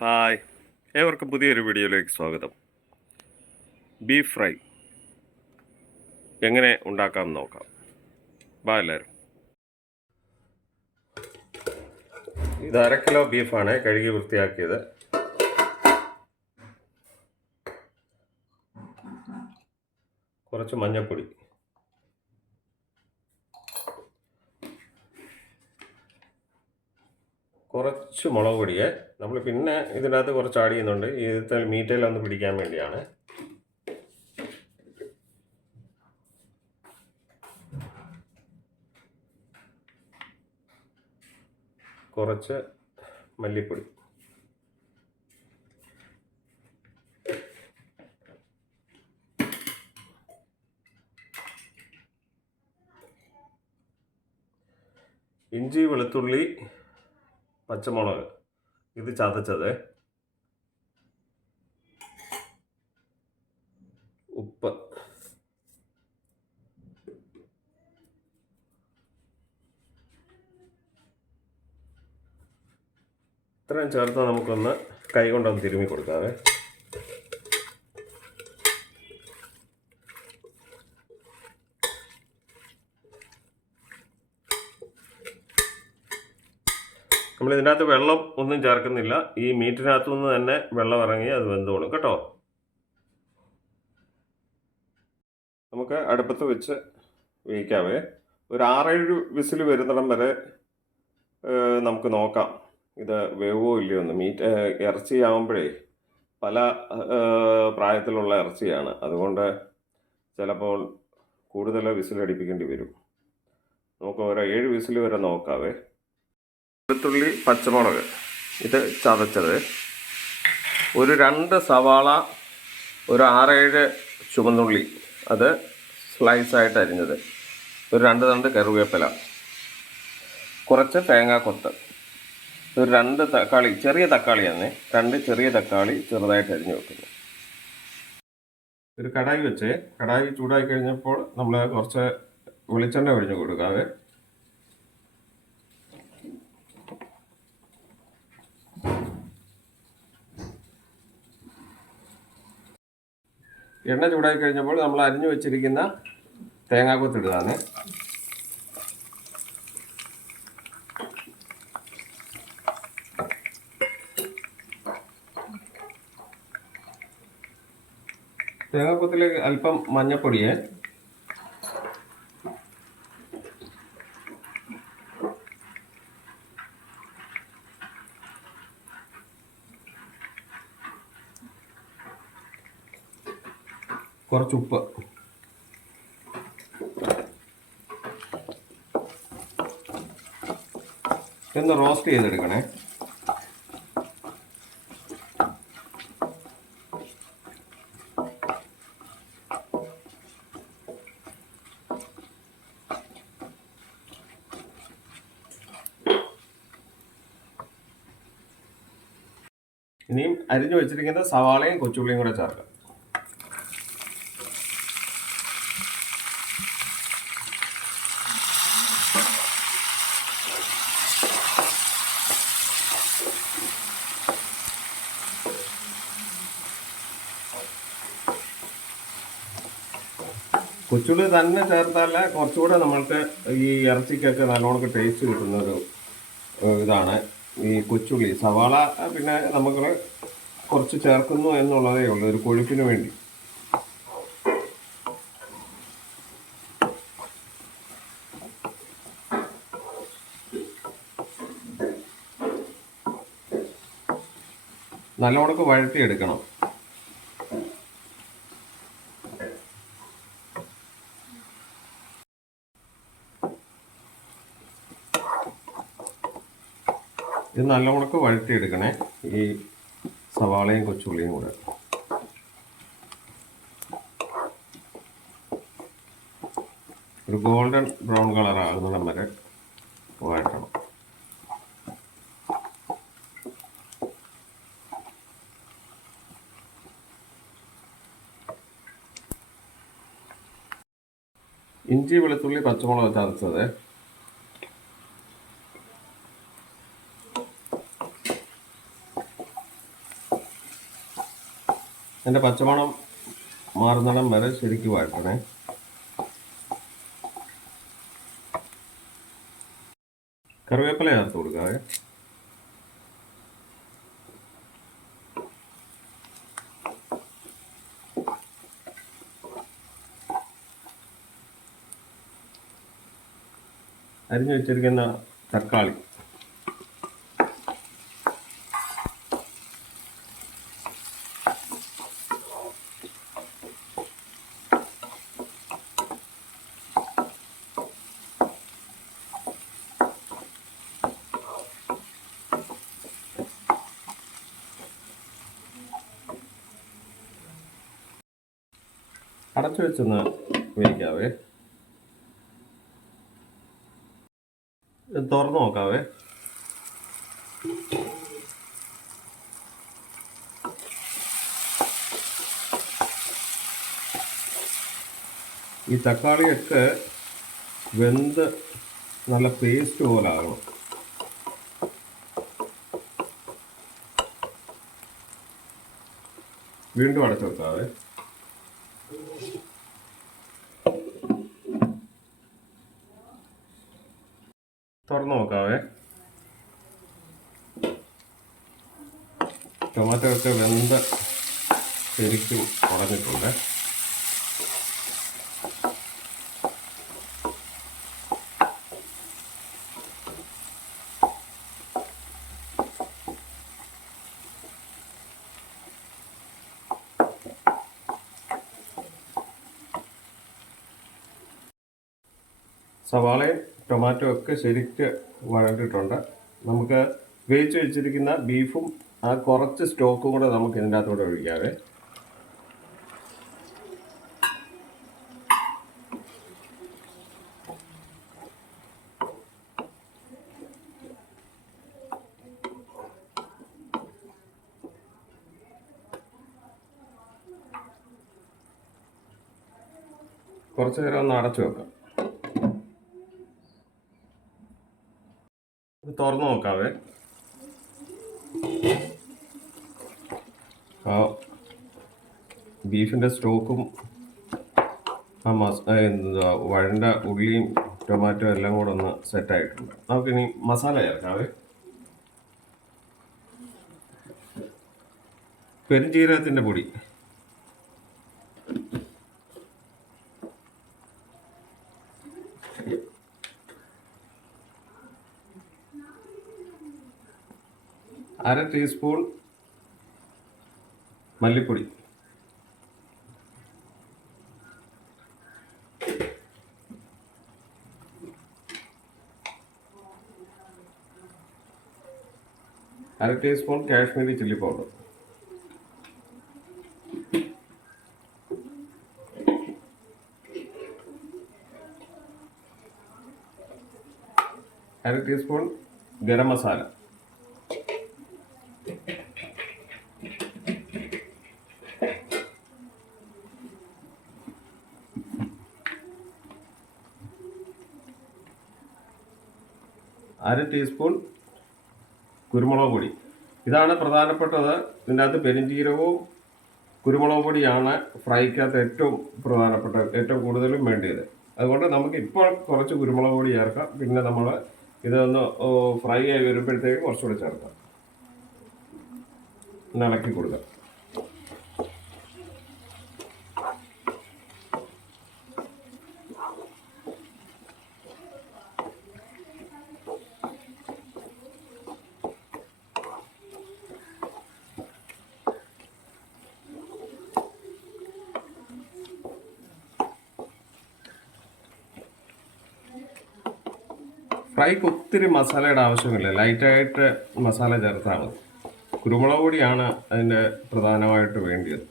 Hi, ഏവർക്കും പുതിയൊരു വീഡിയോയിലേക്ക് സ്വാഗതം. ബീഫ് ഫ്രൈ എങ്ങനെ ഉണ്ടാക്കാം നോക്കാം. എല്ലാവരും. ഇത് 1/2 കിലോ ബീഫാണ് കഴുകി വൃത്തിയാക്കിയത്. കുറച്ച് മഞ്ഞൾപ്പൊടി, കുറച്ച് മുളക് പൊടിയെ നമ്മൾ പിന്നെ ഇതിനകത്ത് കുറച്ച് ആഡ് ചെയ്യുന്നുണ്ട്. ഇതിൽ മീറ്റയിലൊന്ന് പിടിക്കാൻ വേണ്ടിയാണ്. കുറച്ച് മല്ലിപ്പൊടി, ഇഞ്ചി, വെളുത്തുള്ളി, പച്ചമുളക് ഇത് ചതച്ചത്, ഉപ്പ്, ഇത്രയും ചേർത്ത് നമുക്കൊന്ന് കൈ കൊണ്ടൊന്ന് തിരുമ്മി കൊടുക്കാവേ. നമ്മൾ ഇതിനകത്ത് വെള്ളം ഒന്നും ചേർക്കുന്നില്ല. ഈ മീറ്റിനകത്തു നിന്ന് തന്നെ വെള്ളം ഇറങ്ങി അത് വെന്തോളും കേട്ടോ. നമുക്ക് അടുപ്പത്ത് വെച്ച് വേവിക്കാവേ. ഒരു 6-7 വിസിൽ വരുന്നിടം വരെ നമുക്ക് നോക്കാം ഇത് വേവോ ഇല്ലയോ എന്ന്. ഇറച്ചി ആകുമ്പോഴേ പല പ്രായത്തിലുള്ള ഇറച്ചിയാണ്, അതുകൊണ്ട് ചിലപ്പോൾ കൂടുതൽ വിസിലടിപ്പിക്കേണ്ടി വരും. നമുക്ക് ഒരു 7 വിസിൽ വരെ നോക്കാവേ. വെളുത്തുള്ളി, പച്ചമുളക് ഇത് ചതച്ചത്, ഒരു 2 സവാള, ഒരു 6-7 ചുവന്നുള്ളി അത് സ്ലൈസായിട്ട് അരിഞ്ഞത്, ഒരു 2 തണ്ട് കറിവേപ്പില, കുറച്ച് തേങ്ങാക്കൊത്ത്, ഒരു 2 തക്കാളി, ചെറിയ തക്കാളിയാണ്, 2 ചെറിയ തക്കാളി ചെറുതായിട്ട് അരിഞ്ഞ് വെക്കുന്നു. ഒരു കടായി വെച്ച് കടായി ചൂടായി കഴിഞ്ഞപ്പോൾ നമ്മൾ കുറച്ച് വെളിച്ചെണ്ണ ഒഴിഞ്ഞ് കൊടുക്കാതെ. എണ്ണ ചൂടായി കഴിഞ്ഞപ്പോൾ നമ്മൾ അരിഞ്ഞു വെച്ചിരിക്കുന്ന തേങ്ങാക്കൊത്തിടുകയാണ്. തേങ്ങാക്കൊത്തിലേക്ക് അല്പം മഞ്ഞൾപ്പൊടിയെ, കുറച്ച് ഉപ്പ്, ഇതൊന്ന് റോസ്റ്റ് ചെയ്തെടുക്കണേ. ഇനിയും അരിഞ്ഞു വെച്ചിരിക്കുന്ന സവാളയും കൊച്ചുള്ളിയും കൂടെ ചേർക്കാം. കൊച്ചുള്ളി തന്നെ ചേർത്താൽ കുറച്ചുകൂടെ നമ്മൾക്ക് ഈ ഇറച്ചിക്കൊക്കെ നല്ലോണം ടേസ്റ്റ് കിട്ടുന്നൊരു ഇതാണ് ഈ കൊച്ചുള്ളി. സവാള പിന്നെ നമുക്ക് കുറച്ച് ചേർക്കുന്നു എന്നുള്ളതേ ഉള്ളൂ, ഒരു കൊഴുപ്പിന് വേണ്ടി. നല്ലോണം വഴറ്റിയെടുക്കണം. ഇത് നല്ലോണം വഴറ്റിയെടുക്കണേ, ഈ സവാളയും കൊച്ചുള്ളിയും കൂടെ. ഒരു ഗോൾഡൻ ബ്രൗൺ കളർ ആകുന്നിടം വരെ വഴറ്റണം. ഇഞ്ചി, വെളുത്തുള്ളി, പച്ചമുളക് ചതച്ചത്, അതിൻ്റെ പച്ചമണം മാറുന്നിടം വരെ ശരിക്കും വഴറ്റണേ. കറിവേപ്പില ചേർത്ത് കൊടുക്കാവേ. അരിഞ്ഞു വെച്ചിരിക്കുന്ന തക്കാളി, അടച്ചു വെച്ചൊന്ന് വേവിക്കാവേ. തുറന്നു നോക്കാവേ. ഈ തക്കാളിയൊക്കെ വെന്ത് നല്ല പേസ്റ്റ് പോലെ ആകണം. വീണ്ടും അടച്ചു വെക്കാവേ. തുറന്നു നോക്കാവേ. ടൊമാറ്റോ ഒക്കെ വെന്ത് ശരിക്കും ഉടഞ്ഞിട്ടുണ്ട്. സവാളയും ടൊമാറ്റോ ഒക്കെ ശരിക്ക് വഴണ്ടിട്ടുണ്ട്. നമുക്ക് വേവിച്ച് വെച്ചിരിക്കുന്ന ബീഫും ആ കുറച്ച് സ്റ്റോക്കും കൂടെ നമുക്ക് ഇതിൻ്റെ അകത്തോടെ ഒഴിക്കാവേ. കുറച്ച് നേരം ഒന്ന് അടച്ചു വെക്കാം. തുറന്നു നോക്കാവേ. ആ ബീഫിൻ്റെ സ്റ്റോക്കും ആ വഴണ്ട ഉള്ളിയും ടൊമാറ്റോ എല്ലാം കൂടെ ഒന്ന് സെറ്റായിട്ടുണ്ട്. നമുക്കിനി മസാല ചേർക്കാവേ. പെരുംജീരകത്തിൻ്റെ പൊടി, അര ടീസ്പൂൺ മല്ലിപ്പൊടി, അര ടീസ്പൂൺ കാശ്മീരി ചില്ലി പൗഡർ, അര ടീസ്പൂൺ ഗരം മസാല, അര ടീസ്പൂൺ കുരുമുളക് പൊടി. ഇതാണ് പ്രധാനപ്പെട്ടത്. ഇതിൻ്റെ അകത്ത് പെരുംജീരകവും കുരുമുളക് പൊടിയാണ് ഫ്രൈക്കകത്ത് ഏറ്റവും പ്രധാനപ്പെട്ട, ഏറ്റവും കൂടുതലും വേണ്ടിയത്. അതുകൊണ്ട് നമുക്ക് ഇപ്പോൾ കുറച്ച് കുരുമുളക് പൊടി ചേർക്കാം. പിന്നെ നമ്മൾ ഇതൊന്ന് ഫ്രൈ ആയി വരുമ്പോഴത്തേക്ക് കുറച്ചുകൂടി ചേർക്കാം. ഒന്ന് ഇളക്കി കൊടുക്കാം. ഫ്രൈക്ക് ഒത്തിരി മസാലയുടെ ആവശ്യമില്ല, ലൈറ്റായിട്ട് മസാല ചേർത്താൽ മതി. കുരുമുളക് പൊടിയാണ് അതിൻ്റെ പ്രധാനമായിട്ട് വേണ്ടിയത്.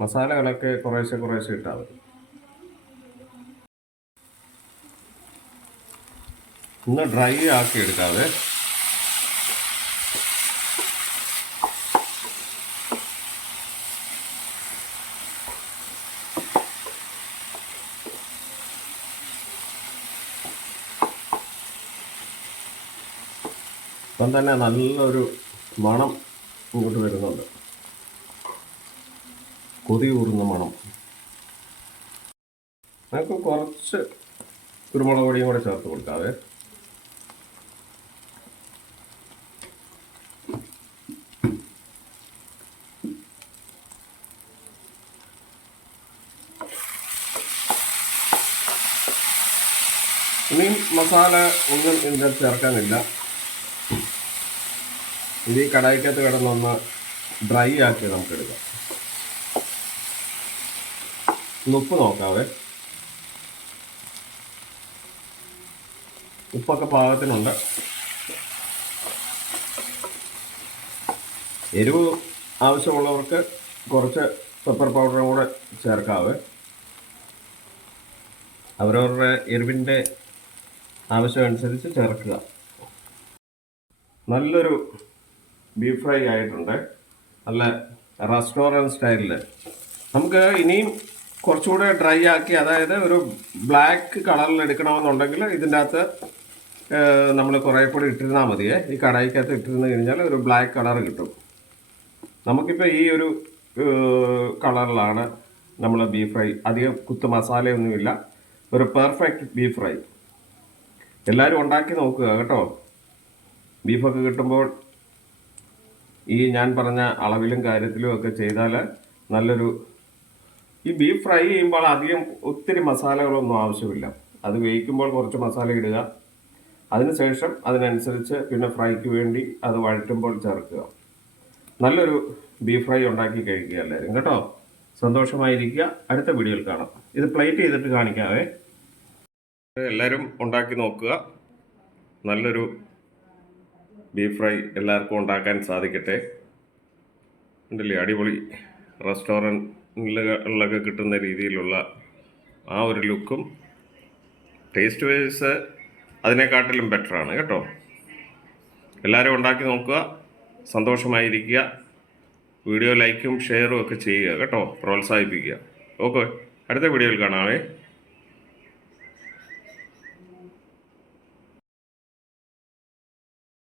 മസാലകളൊക്കെ കുറേശ്ശെ കുറേശ്ശെ ഇട്ടാൽ മതി. ഒന്ന് ഡ്രൈ ആക്കി എടുക്കാതെ ഇപ്പം തന്നെ നല്ലൊരു മണം ഇങ്ങോട്ട് വരുന്നുണ്ട്. കൊതി ഊറുന്ന മണം. നമുക്ക് കുറച്ച് കുരുമുളക് പൊടിയും കൂടെ ചേർത്ത് കൊടുക്കാവേ. ഇനിയും മസാല ഒന്നും ഇതിൻ്റെ ചേർക്കാനില്ല. ഇത് ഈ കടായിക്കകത്ത് കിടന്നൊന്ന് ഡ്രൈ ആക്കി നമുക്ക് എടുക്കാം. ഉപ്പ് നോക്കാവേ. ഉപ്പൊക്കെ പാകത്തിനുണ്ട്. എരിവ് ആവശ്യമുള്ളവർക്ക് കുറച്ച് പെപ്പർ പൗഡറും കൂടെ ചേർക്കാവേ. അവരവരുടെ എരിവിൻ്റെ ആവശ്യമനുസരിച്ച് ചേർക്കുക. നല്ലൊരു ബീഫ് ഫ്രൈ ആയിട്ടുണ്ട്, നല്ല റെസ്റ്റോറൻറ്റ് സ്റ്റൈലിൽ. നമുക്ക് ഇനിയും കുറച്ചുകൂടെ ഡ്രൈ ആക്കി, അതായത് ഒരു ബ്ലാക്ക് കളറിൽ എടുക്കണമെന്നുണ്ടെങ്കിൽ ഇതിൻ്റെ അകത്ത് നമ്മൾ കുറേ കൂടി ഇട്ടിരുന്നാൽ മതിയേ. ഈ കടായിക്കകത്ത് ഇട്ടിരുന്ന് കഴിഞ്ഞാൽ ഒരു ബ്ലാക്ക് കളർ കിട്ടും. നമുക്കിപ്പോൾ ഈ ഒരു കളറിലാണ് നമ്മൾ ബീഫ് ഫ്രൈ. അധികം കുത്ത് മസാലയൊന്നുമില്ല, ഒരു പെർഫെക്റ്റ് ബീഫ് ഫ്രൈ. എല്ലാവരും ഉണ്ടാക്കി നോക്കുക കേട്ടോ. ബീഫൊക്കെ കിട്ടുമ്പോൾ ഈ ഞാൻ പറഞ്ഞ അളവിലും കാര്യത്തിലും ഒക്കെ ചെയ്താൽ നല്ലൊരു... ഈ ബീഫ് ഫ്രൈ ചെയ്യുമ്പോൾ അധികം ഒത്തിരി മസാലകളൊന്നും ആവശ്യമില്ല. അത് വേവിക്കുമ്പോൾ കുറച്ച് മസാല ഇടുക, അതിനുശേഷം അതിനനുസരിച്ച് പിന്നെ ഫ്രൈക്ക് വേണ്ടി അത് വഴറ്റുമ്പോൾ ചേർക്കുക. നല്ലൊരു ബീഫ് ഫ്രൈ ഉണ്ടാക്കി കഴിക്കുക എല്ലാവരും കേട്ടോ. സന്തോഷമായിരിക്കുക. അടുത്ത വീഡിയോയിൽ കാണാം. ഇത് പ്ലേറ്റ് ചെയ്തിട്ട് കാണിക്കാവേ. എല്ലാവരും ഉണ്ടാക്കി നോക്കുക. നല്ലൊരു ബീഫ് ഫ്രൈ എല്ലാവർക്കും ഉണ്ടാക്കാൻ സാധിക്കട്ടെ. ഉണ്ടല്ലേ, അടിപൊളി റെസ്റ്റോറൻറ്റിലൊക്കെ കിട്ടുന്ന രീതിയിലുള്ള ആ ഒരു ലുക്കും ടേസ്റ്റ് വൈസ് അതിനെക്കാട്ടിലും ബെറ്ററാണ് കേട്ടോ. എല്ലാവരും ഉണ്ടാക്കി നോക്കുക. സന്തോഷമായിരിക്കുക. വീഡിയോ ലൈക്കും ഷെയറും ഒക്കെ ചെയ്യുക കേട്ടോ, പ്രോത്സാഹിപ്പിക്കുക. ഓക്കെ, അടുത്ത വീഡിയോയിൽ കാണാമേ.